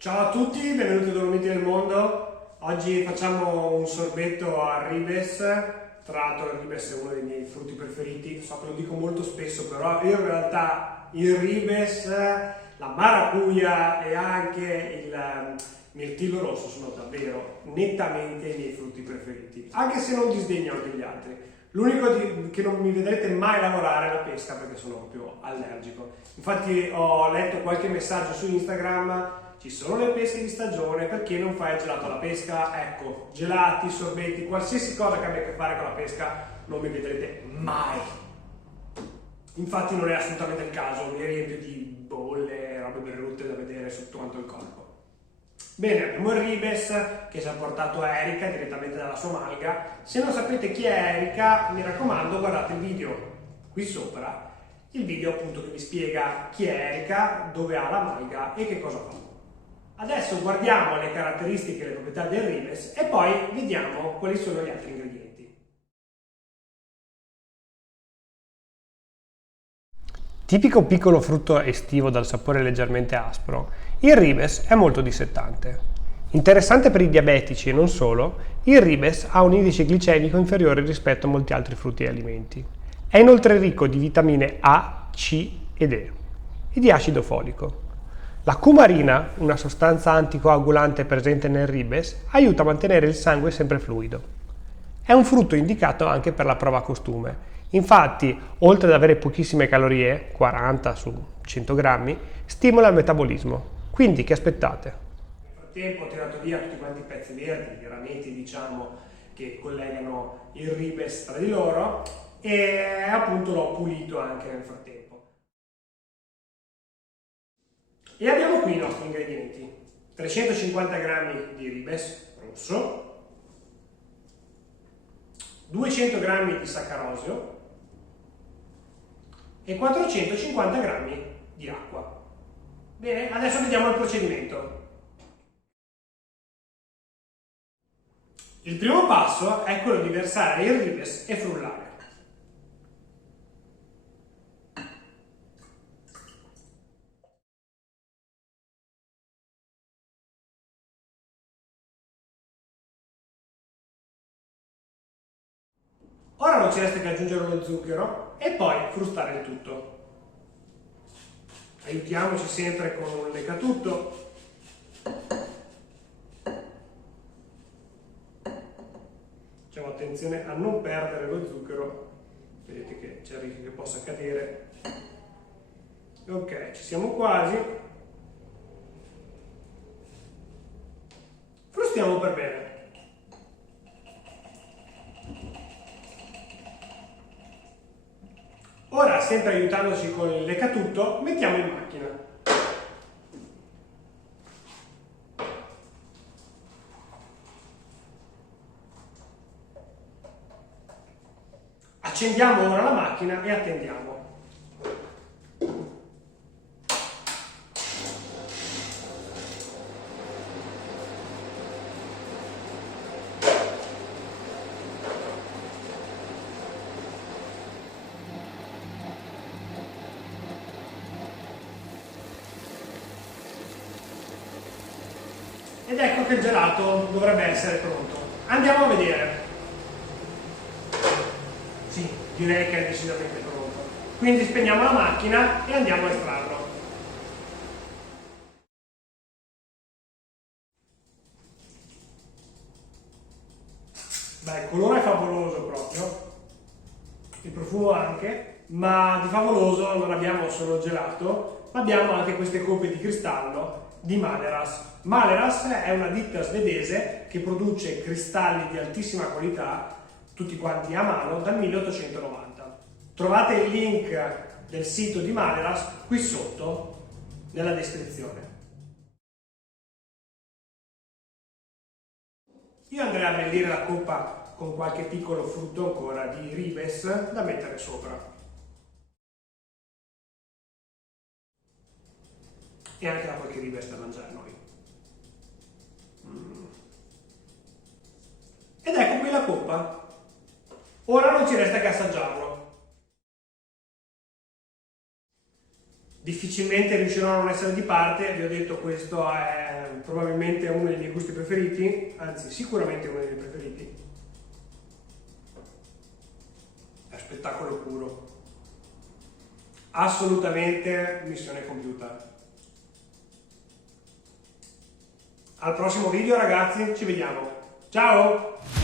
Ciao a tutti, benvenuti a Dolomiti nel Mondo. Oggi facciamo un sorbetto al ribes. Tra l'altro il ribes è uno dei miei frutti preferiti, so che lo dico molto spesso, però io in realtà il ribes, la maracuja e anche il mirtillo rosso sono davvero nettamente i miei frutti preferiti, anche se non disdegno anche gli altri. L'unico che non mi vedrete mai lavorare è la pesca perché sono proprio allergico. Infatti ho letto qualche messaggio su Instagram: ci sono le pesche di stagione, perché non fai il gelato alla pesca? Ecco, gelati, sorbetti, qualsiasi cosa che abbia a che fare con la pesca non mi vedrete mai. Infatti non è assolutamente il caso, mi riempio di bolle, robe brutte da vedere su quanto il corpo. Bene, abbiamo il ribes che ci ha portato Erika direttamente dalla sua malga. Se non sapete chi è Erika, mi raccomando, guardate il video qui sopra, il video appunto che vi spiega chi è Erika, dove ha la malga e che cosa fa. Adesso guardiamo le caratteristiche e le proprietà del ribes e poi vediamo quali sono gli altri ingredienti. Tipico piccolo frutto estivo dal sapore leggermente aspro, il ribes è molto dissettante. Interessante per i diabetici e non solo, il ribes ha un indice glicemico inferiore rispetto a molti altri frutti e alimenti. È inoltre ricco di vitamine A, C ed E e di acido folico. La cumarina, una sostanza anticoagulante presente nel ribes, aiuta a mantenere il sangue sempre fluido. È un frutto indicato anche per la prova costume. Infatti, oltre ad avere pochissime calorie, 40 su 100 grammi, stimola il metabolismo. Quindi che aspettate? Nel frattempo ho tirato via tutti quanti i pezzi verdi, i rameti diciamo che collegano il ribes tra di loro, e appunto l'ho pulito anche nel frattempo. E abbiamo qui i nostri ingredienti: 350 g di ribes rosso, 200 g di saccarosio e 450 g di acqua. Bene, adesso vediamo il procedimento. Il primo passo è quello di versare il ribes e frullare. Ora non ci resta che aggiungere lo zucchero e poi frustare il tutto. Aiutiamoci sempre con un leccatutto. Facciamo attenzione a non perdere lo zucchero, vedete che c'è il rischio che possa cadere. Ok, ci siamo quasi. Frustiamo per bene. Ora, sempre aiutandoci con il leccatutto, mettiamo in macchina. Accendiamo ora la macchina e attendiamo. Ed ecco che il gelato dovrebbe essere pronto. Andiamo a vedere. Sì, direi che è decisamente pronto. Quindi spegniamo la macchina e andiamo a estrarlo. Beh, il colore è favoloso proprio, il profumo anche, ma di favoloso non abbiamo solo gelato, ma abbiamo anche queste coppe di cristallo di Maleras. Maleras è una ditta svedese che produce cristalli di altissima qualità, tutti quanti a mano, dal 1890. Trovate il link del sito di Maleras qui sotto nella descrizione. Io andrei a abbellire la coppa con qualche piccolo frutto ancora di ribes da mettere sopra. E anche da qualche ribes da mangiare noi. Ed ecco qui la coppa. Ora non ci resta che assaggiarlo. difficilmente riuscirò a non essere di parte. Vi ho detto, questo è probabilmente uno dei miei gusti preferiti, anzi sicuramente uno dei miei preferiti. È spettacolo puro, assolutamente missione compiuta. Al prossimo video ragazzi, ci vediamo, ciao!